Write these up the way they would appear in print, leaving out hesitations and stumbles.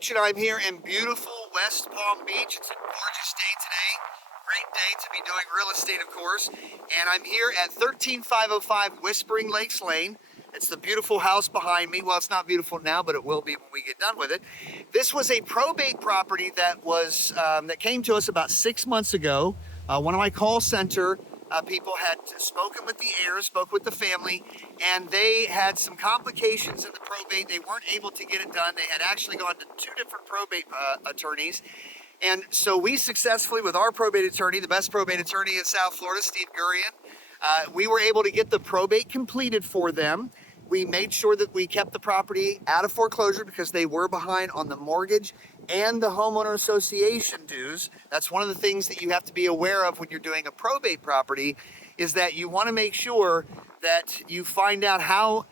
Coach, and I'm here in beautiful West Palm Beach. It's a gorgeous day today. Great day to be doing real estate, of course. And I'm here at 13505 Whispering Lakes Lane. It's the beautiful house behind me. Well, it's not beautiful now, but it will be when we get done with it. This was a probate property that was that came to us about 6 months ago. One of my call center people had spoken with the heirs, spoke with the family, and they had some complications in the probate. They weren't able to get it done. They had actually gone to 2 different probate attorneys. And so we successfully, with our probate attorney, the best probate attorney in South Florida, Steve Gurian, we were able to get the probate completed for them. We made sure that we kept the property out of foreclosure because they were behind on the mortgage and the homeowner association dues. That's one of the things that you have to be aware of when you're doing a probate property, is that you want to make sure that you find out how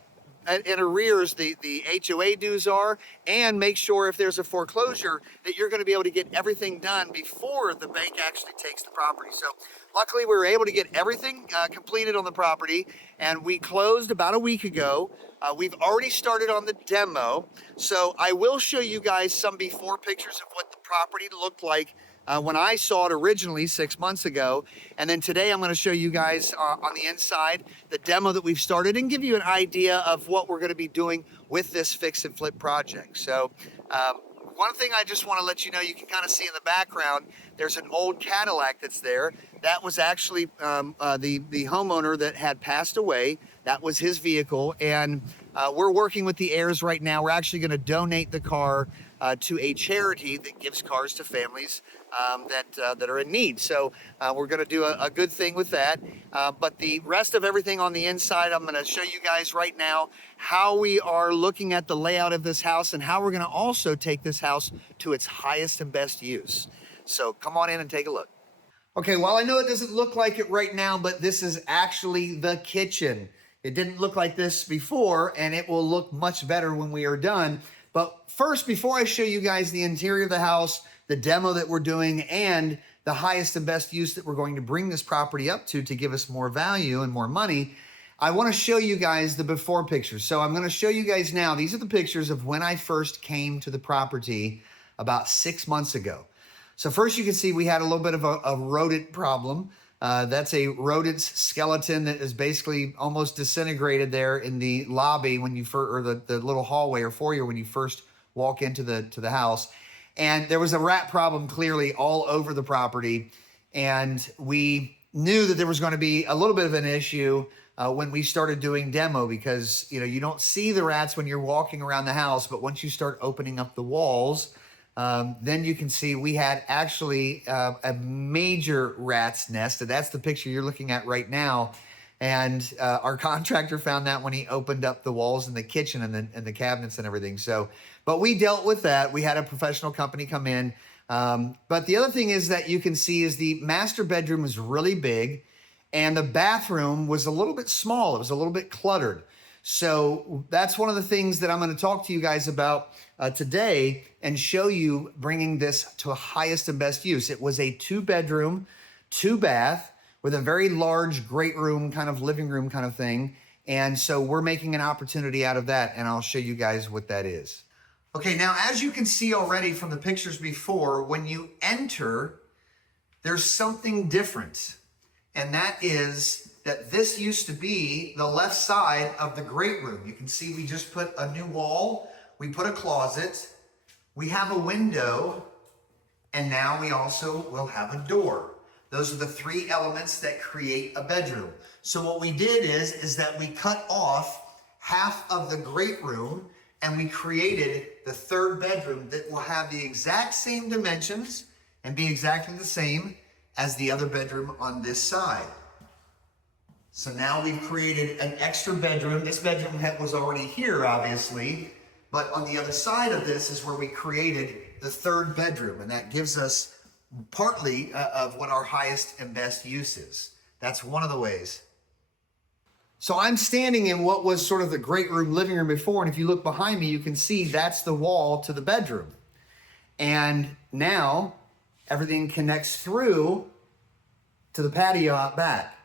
in arrears the HOA dues are, and make sure if there's a foreclosure that you're going to be able to get everything done before the bank actually takes the property. So luckily we were able to get everything completed on the property, and we closed about a week ago. We've already started on the demo, so I will show you guys some before pictures of what the property looked like when I saw it originally 6 months ago. And then today I'm going to show you guys on the inside the demo that we've started and give you an idea of what we're going to be doing with this fix and flip project. So one thing I just want to let you know, you can kind of see in the background, there's an old Cadillac that's there. That was actually the homeowner that had passed away. That was his vehicle, and we're working with the heirs right now. We're actually going to donate the car to a charity that gives cars to families that are in need. So we're going to do a good thing with that. But the rest of everything on the inside, I'm going to show you guys right now how we are looking at the layout of this house and how we're going to also take this house to its highest and best use. So come on in and take a look. Okay, well, I know it doesn't look like it right now, but this is actually the kitchen. It didn't look like this before, and it will look much better when we are done. But first, before I show you guys the interior of the house, the demo that we're doing, and the highest and best use that we're going to bring this property up to give us more value and more money, I want to show you guys the before pictures. So I'm going to show you guys now. These are the pictures of when I first came to the property about 6 months ago. So first you can see we had a little bit of a rodent problem. That's a rodent's skeleton that is basically almost disintegrated there in the lobby when you first, or the little hallway or foyer when you first walk into the house. And there was a rat problem clearly all over the property. And we knew that there was going to be a little bit of an issue when we started doing demo, because you don't see the rats when you're walking around the house, but once you start opening up the walls, then you can see we had actually a major rat's nest. And that's the picture you're looking at right now. And our contractor found that when he opened up the walls in the kitchen and the cabinets and everything. So, but we dealt with that. We had a professional company come in. But the other thing is that you can see is the master bedroom is really big, and the bathroom was a little bit small. It was a little bit cluttered. So that's one of the things that I'm going to talk to you guys about today and show you bringing this to a highest and best use. It was a 2-bedroom, 2-bath with a very large, great room, kind of living room kind of thing. And so we're making an opportunity out of that, and I'll show you guys what that is. Okay, now as you can see already from the pictures before, when you enter, there's something different. And that is that this used to be the left side of the great room. You can see we just put a new wall, we put a closet, we have a window, and now we also will have a door. Those are the 3 elements that create a bedroom. So what we did is that we cut off half of the great room, and we created the 3rd bedroom that will have the exact same dimensions and be exactly the same as the other bedroom on this side. So now we've created an extra bedroom. This bedroom was already here, obviously, but on the other side of this is where we created the 3rd bedroom, and that gives us partly of what our highest and best use is. That's one of the ways. So I'm standing in what was sort of the great room, living room before, and if you look behind me, you can see that's the wall to the bedroom. And now everything connects through to the patio out back.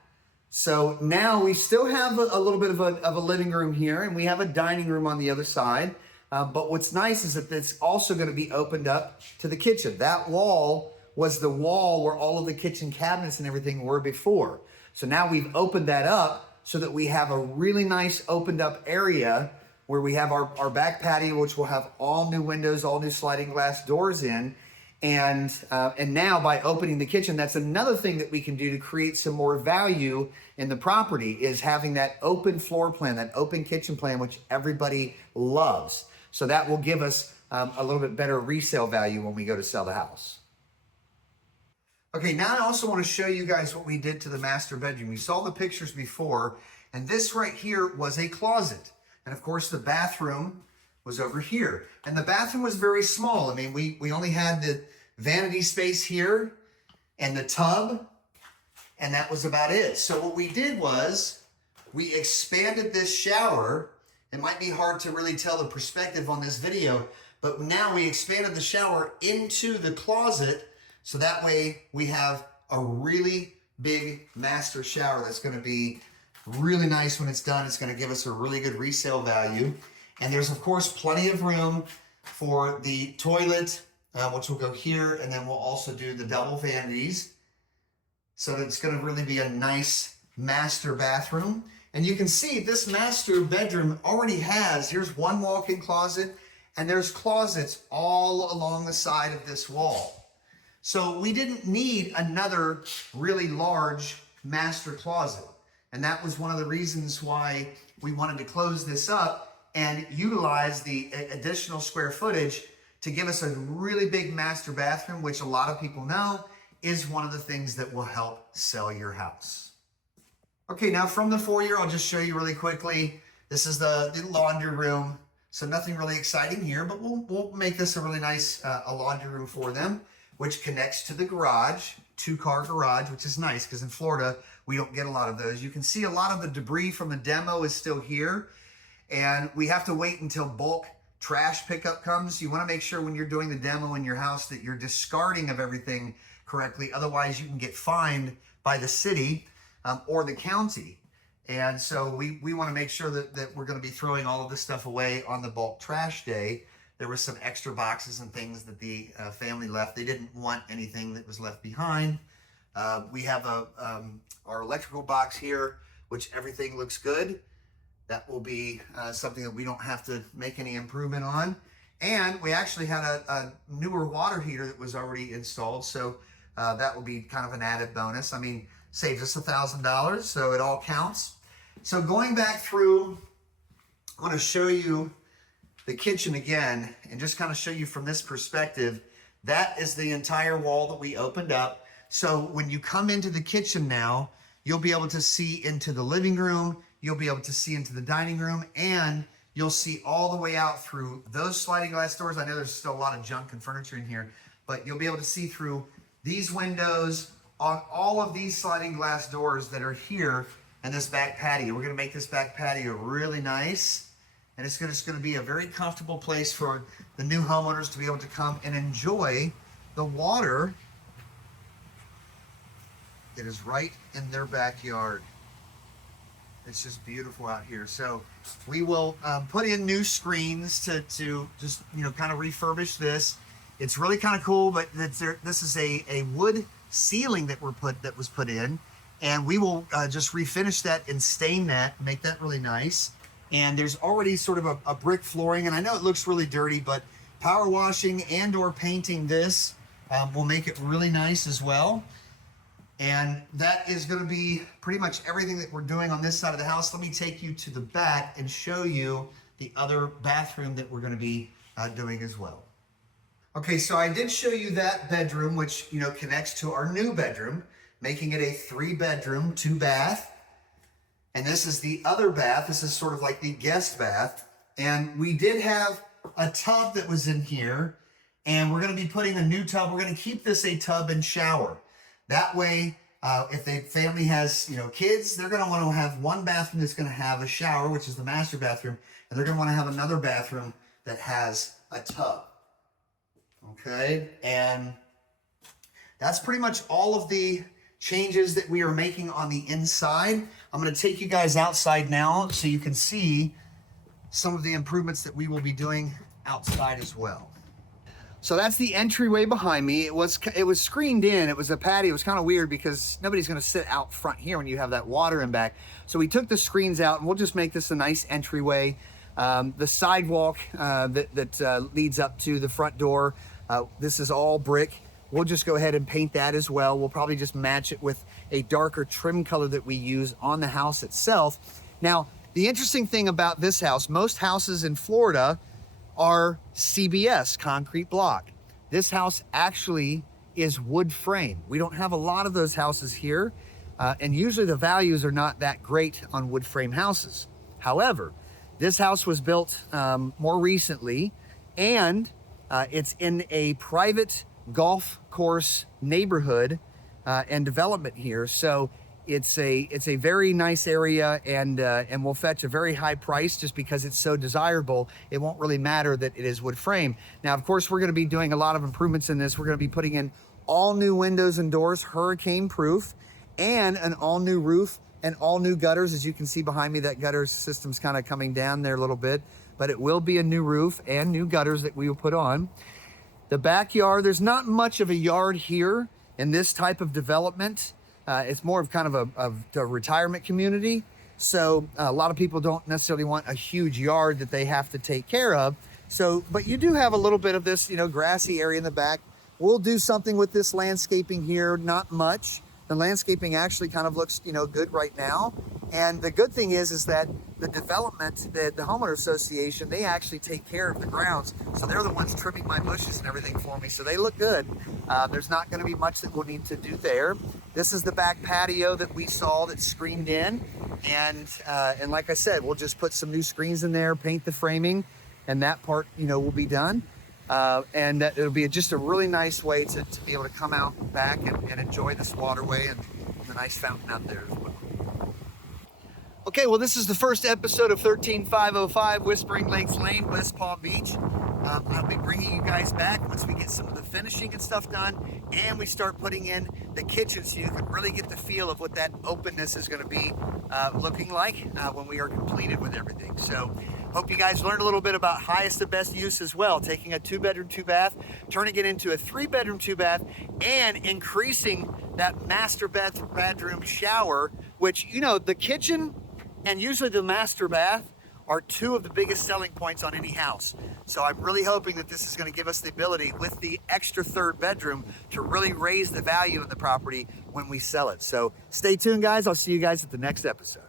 So now we still have a little bit of a living room here, and we have a dining room on the other side. But what's nice is that it's also going to be opened up to the kitchen. That wall was the wall where all of the kitchen cabinets and everything were before. So now we've opened that up so that we have a really nice opened up area where we have our back patio, which will have all new windows, all new sliding glass doors in. And now by opening the kitchen, that's another thing that we can do to create some more value in the property, is having that open floor plan, that open kitchen plan, which everybody loves. So that will give us a little bit better resale value when we go to sell the house. Okay, now I also want to show you guys what we did to the master bedroom. You saw the pictures before, and this right here was a closet. And of course the bathroom was over here. And the bathroom was very small. I mean, we only had the vanity space here and the tub, and that was about it. So what we did was we expanded this shower. It might be hard to really tell the perspective on this video, but now we expanded the shower into the closet, so that way we have a really big master shower that's going to be really nice when it's done. It's going to give us a really good resale value. And there's of course plenty of room for the toilet, which will go here, and then we'll also do the double vanities. So it's going to really be a nice master bathroom. And you can see this master bedroom already has, here's one walk-in closet, and there's closets all along the side of this wall. So we didn't need another really large master closet. And that was one of the reasons why we wanted to close this up and utilize the additional square footage to give us a really big master bathroom, which a lot of people know is one of the things that will help sell your house. Okay, now from the foyer, I'll just show you really quickly. This is the laundry room. So nothing really exciting here, but we'll make this a really nice a laundry room for them, which connects to the garage, 2-car garage, which is nice because in Florida, we don't get a lot of those. You can see a lot of the debris from the demo is still here, and we have to wait until bulk trash pickup comes. You want to make sure when you're doing the demo in your house that you're discarding of everything correctly. Otherwise, you can get fined by the city or the county. And so we want to make sure that we're going to be throwing all of this stuff away on the bulk trash day. There were some extra boxes and things that the family left. They didn't want anything that was left behind. We have our electrical box here, which everything looks good. That will be something that we don't have to make any improvement on. And we actually had a newer water heater that was already installed. So that will be kind of an added bonus. I mean, saves us $1,000, so it all counts. So going back through, I want to show you the kitchen again and just kind of show you from this perspective. That is the entire wall that we opened up. So when you come into the kitchen now, you'll be able to see into the living room, you'll be able to see into the dining room, and you'll see all the way out through those sliding glass doors. I know there's still a lot of junk and furniture in here, but you'll be able to see through these windows on all of these sliding glass doors that are here and this back patio. We're gonna make this back patio really nice, and it's just gonna be a very comfortable place for the new homeowners to be able to come and enjoy the water that is right in their backyard. It's just beautiful out here. So we will put in new screens to just, kind of refurbish this. It's really kind of cool, but this is a wood ceiling that was put in, and we will just refinish that and stain that, make that really nice. And there's already sort of a brick flooring, and I know it looks really dirty, but power washing and or painting this will make it really nice as well. And that is going to be pretty much everything that we're doing on this side of the house. Let me take you to the back and show you the other bathroom that we're going to be doing as well. Okay, so I did show you that bedroom, which connects to our new bedroom, making it a 3-bedroom, 2-bath. And this is the other bath. This is sort of like the guest bath. And we did have a tub that was in here, and we're going to be putting a new tub. We're going to keep this a tub and shower. That way, if the family has, kids, they're going to want to have one bathroom that's going to have a shower, which is the master bathroom, and they're going to want to have another bathroom that has a tub. Okay, and that's pretty much all of the changes that we are making on the inside. I'm going to take you guys outside now so you can see some of the improvements that we will be doing outside as well. So that's the entryway behind me. It was screened in. It was a patio. It was kind of weird because nobody's going to sit out front here when you have that water in back. So we took the screens out, and we'll just make this a nice entryway. The sidewalk that leads up to the front door, this is all brick. We'll just go ahead and paint that as well. We'll probably just match it with a darker trim color that we use on the house itself. Now, the interesting thing about this house, most houses in Florida are CBS, concrete block. This house actually is wood frame. We don't have a lot of those houses here, and usually the values are not that great on wood frame houses. However, this house was built more recently, and it's in a private golf course neighborhood and development here. So it's a very nice area, and will fetch a very high price just because it's so desirable. It won't really matter that it is wood frame. Now, of course, we're going to be doing a lot of improvements in this. We're going to be putting in all new windows and doors, hurricane proof, and an all new roof and all new gutters. As you can see behind me, that gutter system's kind of coming down there a little bit, but it will be a new roof and new gutters that we will put on. The backyard, there's not much of a yard here in this type of development. It's more of kind of a retirement community. So a lot of people don't necessarily want a huge yard that they have to take care of. So, but you do have a little bit of this, grassy area in the back. We'll do something with this landscaping here, not much. The landscaping actually kind of looks, good right now. And the good thing is that the development, the homeowner association, they actually take care of the grounds. So they're the ones trimming my bushes and everything for me. So they look good. There's not going to be much that we'll need to do there. This is the back patio that we saw that's screened in. And like I said, we'll just put some new screens in there, paint the framing, and that part, will be done. And it'll be just a really nice way to be able to come out back and enjoy this waterway and the nice fountain out there as well. Okay, well, this is the first episode of 13505 Whispering Lakes Lane, West Palm Beach. I'll be bringing you guys back once we get some of the finishing and stuff done, and we start putting in the kitchen so you can really get the feel of what that openness is going to be looking like when we are completed with everything. So hope you guys learned a little bit about highest and best use as well, taking a 2-bedroom, 2-bath, turning it into a 3-bedroom, 2-bath, and increasing that master bedroom shower, which, the kitchen and usually the master bath are 2 of the biggest selling points on any house. So I'm really hoping that this is going to give us the ability with the extra 3rd bedroom to really raise the value of the property when we sell it. So stay tuned, guys. I'll see you guys at the next episode.